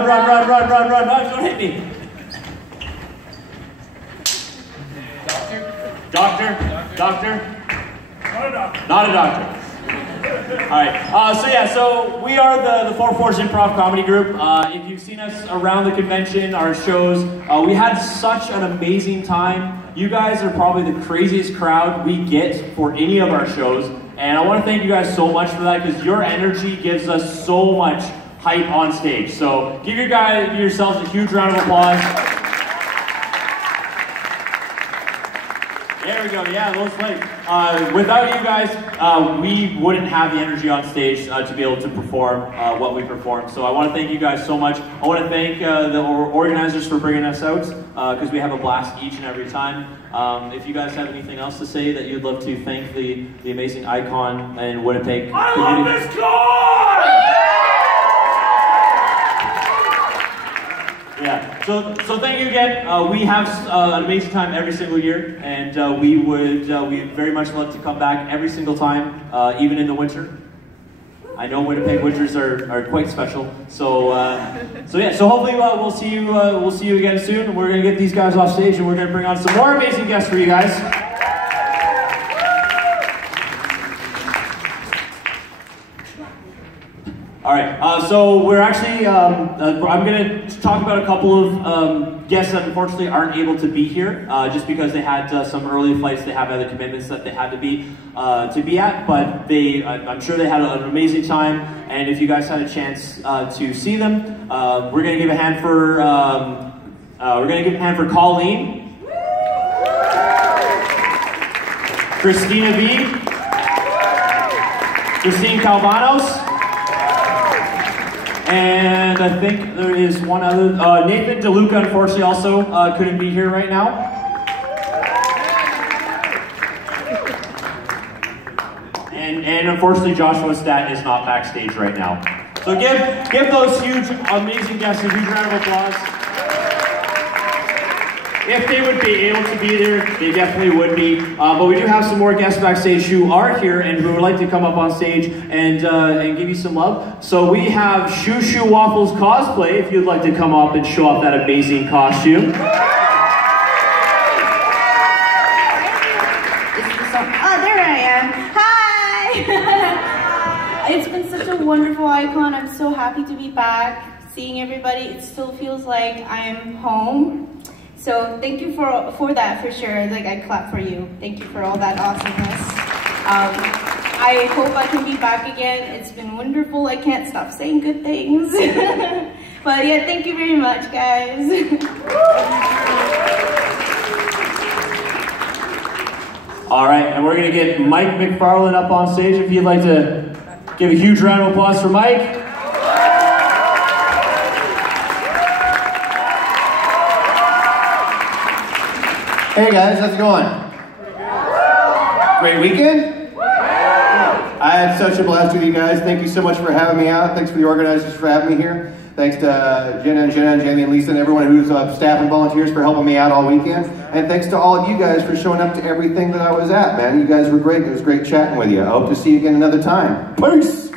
Run, don't hit me. Doctor? Not a doctor. Alright, so we are the 4-4's Improv Comedy Group. If you've seen us around the convention, our shows, we had such an amazing time. You guys are probably the craziest crowd we get for any of our shows, and I want to thank you guys so much for that, because your energy gives us so much hype on stage. So give yourselves a huge round of applause. There we go, yeah, those flames. Without you guys, we wouldn't have the energy on stage to be able to perform what we perform. So I want to thank you guys so much. I want to thank the organizers for bringing us out, because we have a blast each and every time. If you guys have anything else to say that you'd love to thank the amazing Ai-Kon and Winnipeg community. I love this car! Yeah, so thank you again. We have an amazing time every single year, and we very much love to come back every single time, even in the winter. I know Winnipeg winters are quite special. So hopefully we'll see you again soon. We're gonna get these guys off stage, and we're gonna bring on some more amazing guests for you guys. All right, so we're actually, I'm going to talk about a couple of guests that unfortunately aren't able to be here, just because they had some early flights, they have other commitments that they had to be at, but I'm sure they had an amazing time, and if you guys had a chance to see them, we're going to give a hand for, Colleen, Christina V, Christine Calvanos, and I think there is one other, Nathan DeLuca, unfortunately, also couldn't be here right now. And unfortunately, Joshua Stat is not backstage right now. So give those huge, amazing guests a huge round of applause. If they would be able to be there, they definitely would be. But we do have some more guests backstage who are here and who would like to come up on stage and give you some love. So we have Shoo Shoo Waffles Cosplay, if you'd like to come up and show off that amazing costume. Oh, there I am. Hi! It's been such a wonderful Ai-Kon. I'm so happy to be back, seeing everybody. It still feels like I'm home. So thank you for that, for sure. Like, I clap for you. Thank you for all that awesomeness. I hope I can be back again. It's been wonderful. I can't stop saying good things. But yeah, thank you very much, guys. All right, and we're gonna get Mike McFarland up on stage. If you'd like to give a huge round of applause for Mike. Hey guys, how's it going? Great weekend? I had such a blast with you guys. Thank you so much for having me out. Thanks for the organizers for having me here. Thanks to Jenna and Jamie and Lisa and everyone who's staff and volunteers for helping me out all weekend. And thanks to all of you guys for showing up to everything that I was at, man. You guys were great. It was great chatting with you. I hope to see you again another time. Peace!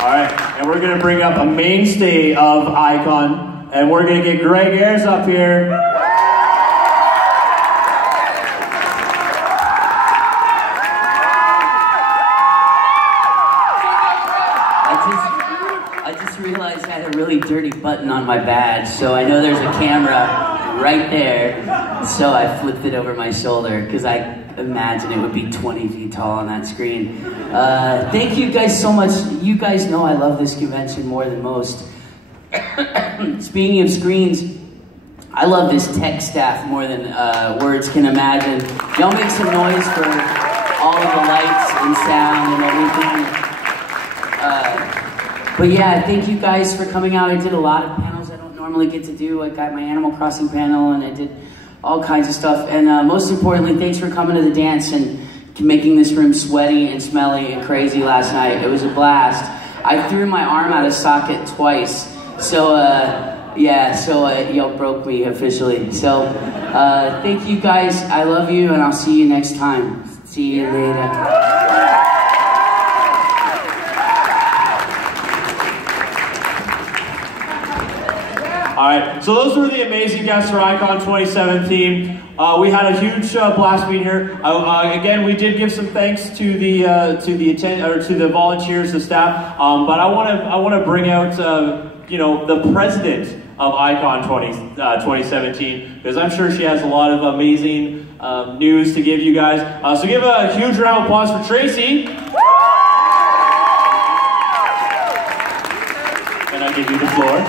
All right, and we're gonna bring up a mainstay of Ai-Kon. And we're going to get Greg Ayers up here. I just realized I had a really dirty button on my badge, so I know there's a camera right there. So I flipped it over my shoulder, because I imagine it would be 20 feet tall on that screen. Thank you guys so much. You guys know I love this convention more than most. Speaking of screens, I love this tech staff more than words can imagine. Y'all make some noise for all of the lights and sound and everything. But yeah, thank you guys for coming out. I did a lot of panels I don't normally get to do. I got my Animal Crossing panel and I did all kinds of stuff. And most importantly, thanks for coming to the dance and making this room sweaty and smelly and crazy last night. It was a blast. I threw my arm out of socket twice. So, y'all broke me officially. So, thank you guys. I love you, and I'll see you next time. See you later. All right, so those were the amazing guests for Ai-Kon 2017. We had a huge blast being here. Again, we did give some thanks to the volunteers, the staff. But I want to bring out the president of Ai-Kon 2017, because I'm sure she has a lot of amazing news to give you guys. So give a huge round of applause for Tracy. And I'll give you the floor.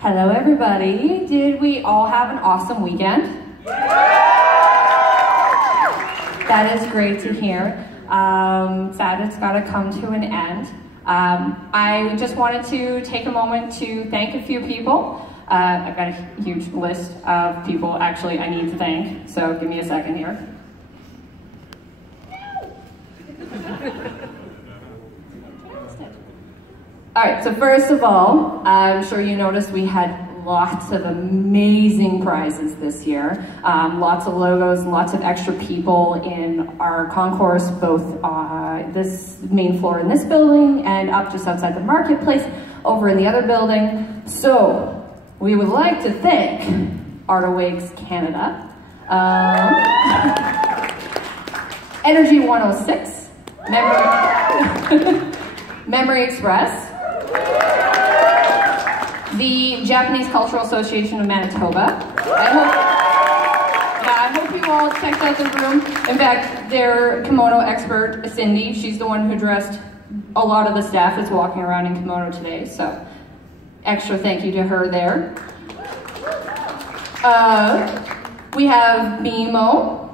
Hello everybody. Did we all have an awesome weekend? That is great to hear. Sad it's got to come to an end. I just wanted to take a moment to thank a few people. I've got a huge list of people actually I need to thank, so give me a second here. All right, so first of all, I'm sure you noticed we had lots of amazing prizes this year. Lots of logos, lots of extra people in our concourse, both this main floor in this building and up just outside the marketplace over in the other building. So we would like to thank Art Awakes Canada, Energy 106, Memory Express, the Japanese Cultural Association of Manitoba. I hope you all checked out the room. In fact, their kimono expert, Cindy, she's the one who dressed a lot of the staff that's walking around in kimono today, so extra thank you to her there. We have BMO.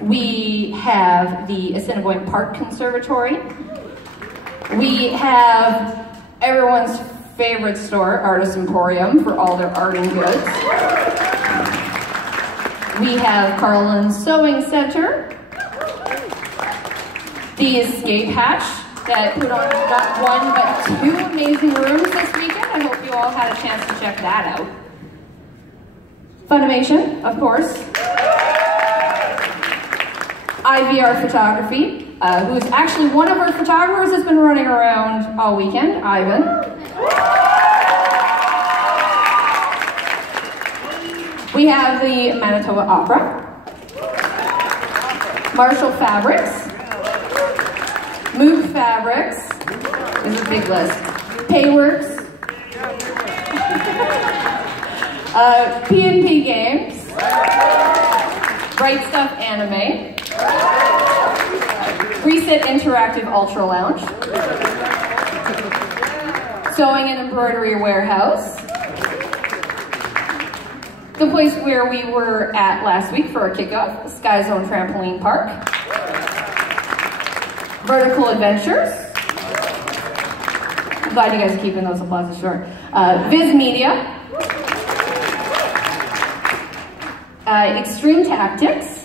We have the Assiniboine Park Conservatory. We have everyone's favorite store, Artist Emporium, for all their art and goods. We have Carlin's Sewing Center. The Escape Hatch that put on not one but 2 amazing rooms this weekend. I hope you all had a chance to check that out. Funimation, of course. IVR Photography, who's actually one of our photographers has been running around all weekend, Ivan. We have the Manitoba Opera, Marshall Fabrics, Move Fabrics, there's a big list, Payworks, P&P Games, Bright Stuff Anime, Reset Interactive Ultra Lounge, Sewing and Embroidery Warehouse, the place where we were at last week for our kickoff, Sky Zone Trampoline Park, Vertical Adventures, I'm glad you guys are keeping those applauses short, Viz Media, Extreme Tactics,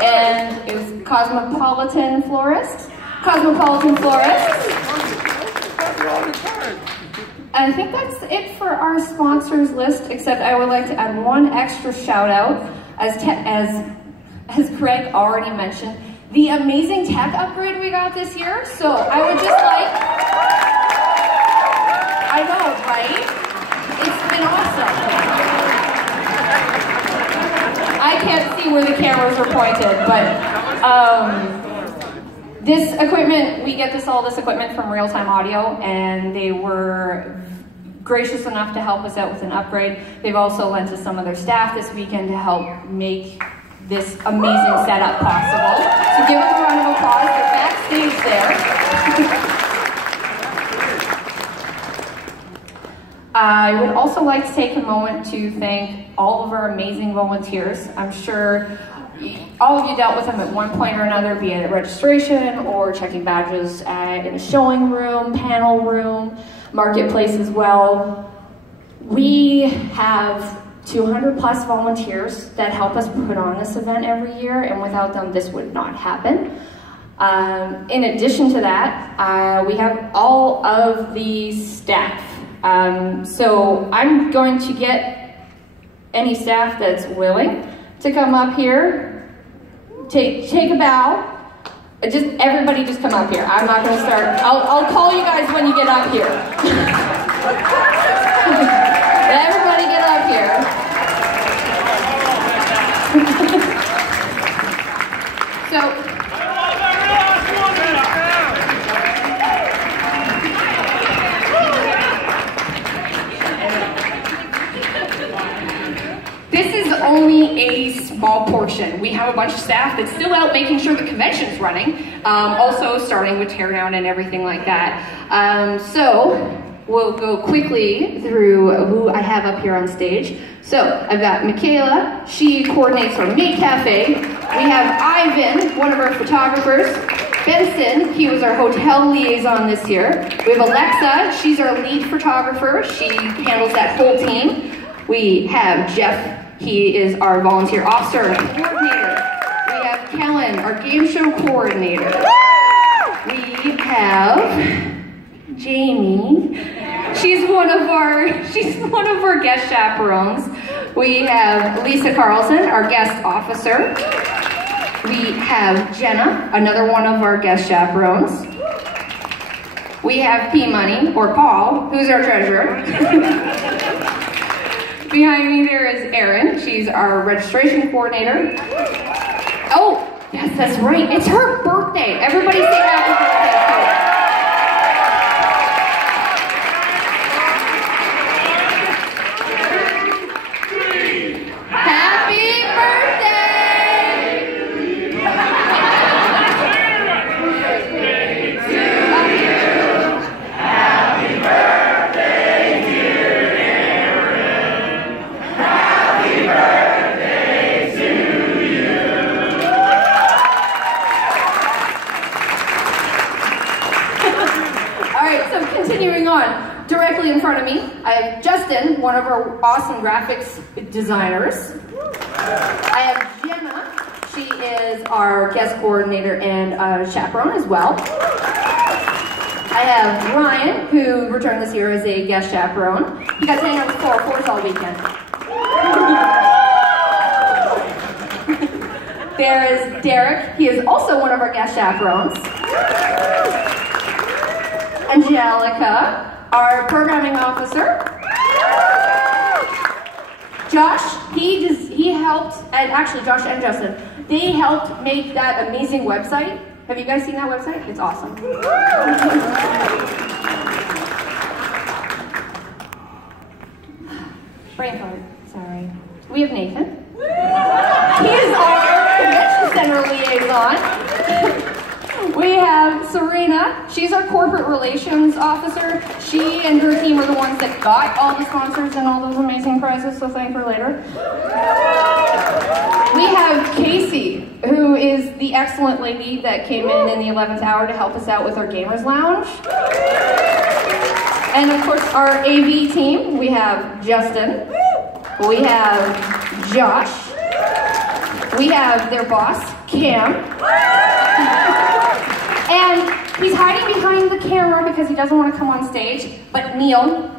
and it was Cosmopolitan Florist. I think that's it for our sponsors list, except I would like to add one extra shout out, as Craig already mentioned, the amazing tech upgrade we got this year. So I would just like, I know, right? It's been awesome. I can't see where the cameras are pointed, but this equipment, we get all this equipment from Real Time Audio, and they were gracious enough to help us out with an upgrade. They've also lent us some of their staff this weekend to help make this amazing setup possible. So give them a round of applause. They're backstage there. I would also like to take a moment to thank all of our amazing volunteers. I'm sure all of you dealt with them at one point or another, be it at registration or checking badges in the showing room, panel room, marketplace as well. We have 200 plus volunteers that help us put on this event every year, and without them this would not happen. In addition to that, we have all of the staff. So I'm going to get any staff that's willing to come up here, take a bow, Just everybody just come up here. I'm not gonna start. I'll call you guys when you get up here. Everybody get up here. So. This is only a small portion. We have a bunch of staff that's still out making sure the convention's running, also starting with teardown and everything like that. So we'll go quickly through who I have up here on stage. So I've got Michaela, she coordinates our Maid Cafe. We have Ivan, one of our photographers. Benson, he was our hotel liaison this year. We have Alexa, she's our lead photographer. She handles that whole team. We have Jeff, he is our volunteer officer and coordinator. We have Kellen, our game show coordinator. We have Jamie. She's one of our guest chaperones. We have Lisa Carlson, our guest officer. We have Jenna, another one of our guest chaperones. We have P Money, or Paul, who's our treasurer. Behind me there is Erin. She's our registration coordinator. Oh, yes, that's right. It's her birthday. Everybody say happy birthday to her. Happy Continuing on, directly in front of me, I have Justin, one of our awesome graphics designers. I have Jenna, she is our guest coordinator and chaperone as well. I have Ryan, who returned this year as a guest chaperone. He got to hang out with 404s all weekend. There is Derek, he is also one of our guest chaperones. Angelica, our programming officer. Josh, he helped, and actually Josh and Justin, they helped make that amazing website. Have you guys seen that website? It's awesome. Brain fart, sorry. We have Nathan. He is our convention center liaison. We have Serena, she's our corporate relations officer. She and her team are the ones that got all the sponsors and all those amazing prizes, so thank her later. We have Casey, who is the excellent lady that came in the 11th hour to help us out with our Gamers Lounge. And of course, our AV team, we have Justin, we have Josh, we have their boss, Cam. And he's hiding behind the camera because he doesn't want to come on stage, but Neil.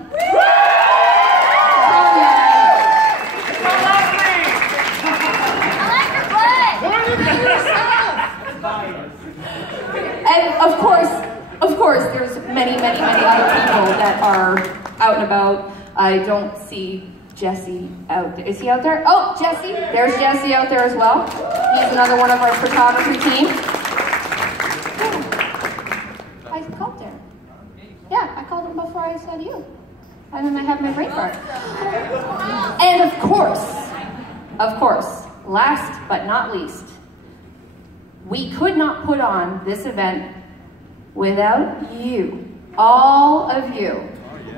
And of course, there's many other people that are out and about. I don't see Jesse out there. Is he out there? Oh, Jesse. There's Jesse out there as well. He's another one of our photography team. I called there. Yeah, I called him before I said you. And then I have my brain fart. And of course, last but not least, we could not put on this event without you, all of you.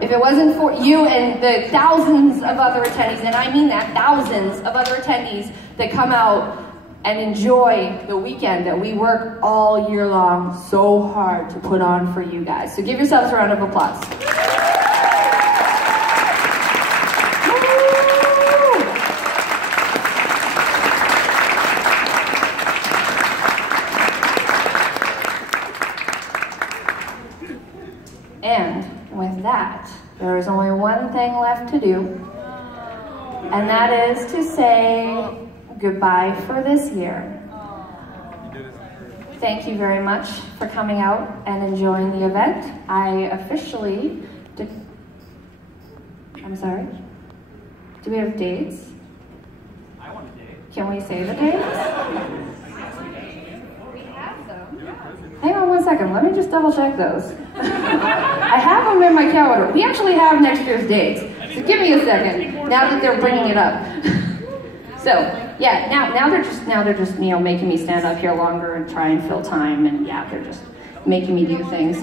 If it wasn't for you and the thousands of other attendees, and I mean that, thousands of other attendees that come out and enjoy the weekend that we work all year long so hard to put on for you guys. So give yourselves a round of applause. And with that, there is only one thing left to do, and that is to say goodbye for this year. thank you very much for coming out and enjoying the event. I officially I'm sorry? Do we have dates? I want a date. Can we say the dates? We have them. Hang on one second, let me just double check those. I have them in my calendar. We actually have next year's dates. So give me a second, now that they're bringing it up. So, yeah, now they're just making me stand up here longer and try and fill time, and yeah, they're just making me do things.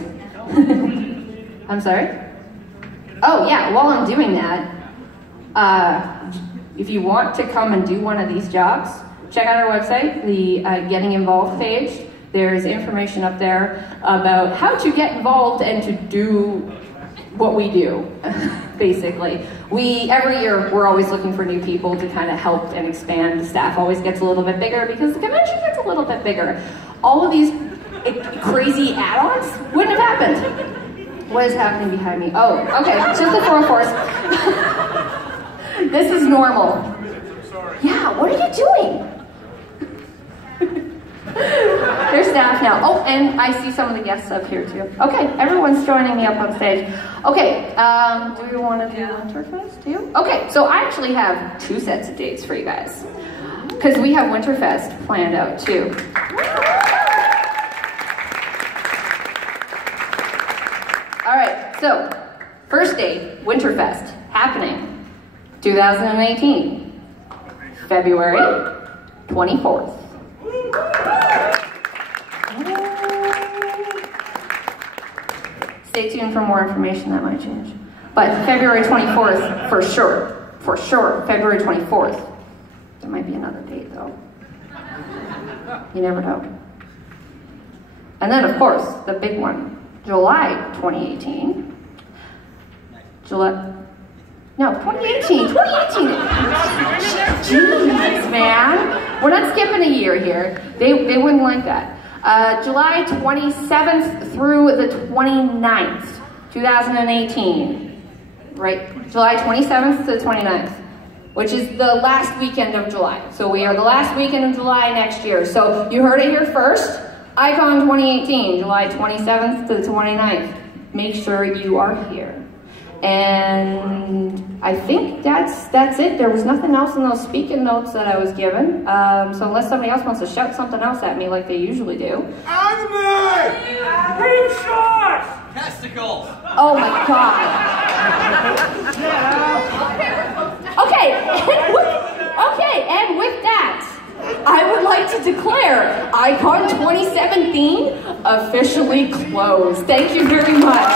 I'm sorry? Oh yeah, while I'm doing that, if you want to come and do one of these jobs, check out our website, the Getting Involved page. There's information up there about how to get involved and to do what we do, basically. Every year, we're always looking for new people to kind of help and expand. The staff always gets a little bit bigger because the convention gets a little bit bigger. All of these crazy add-ons wouldn't have happened. What is happening behind me? Oh, okay, just the 404s. This is normal. Yeah, what are you doing? There's staff now. Oh, and I see some of the guests up here too. Okay, everyone's joining me up on stage. Okay, do we want to do Winterfest too? Okay, so I actually have 2 sets of dates for you guys. Because we have Winterfest planned out too. All right, so first date, Winterfest, happening 2018, February 24th. Stay tuned for more information, that might change. But February 24th, for sure, February 24th. There might be another date though. You never know. And then of course, the big one, July 2018. No, 2018. Jeez, man. We're not skipping a year here. They wouldn't like that. July 27th through the 29th, 2018. Right? July 27th to the 29th, which is the last weekend of July. So we are the last weekend of July next year. So you heard it here first. Ai-Kon 2018, July 27th to the 29th. Make sure you are here. And I think that's it. There was nothing else in those speaking notes that I was given. So unless somebody else wants to shout something else at me like they usually do. Anime! Big shots! Testicles! Oh my god. Okay, and with that, I would like to declare Ai-Kon 2017 officially closed. Thank you very much.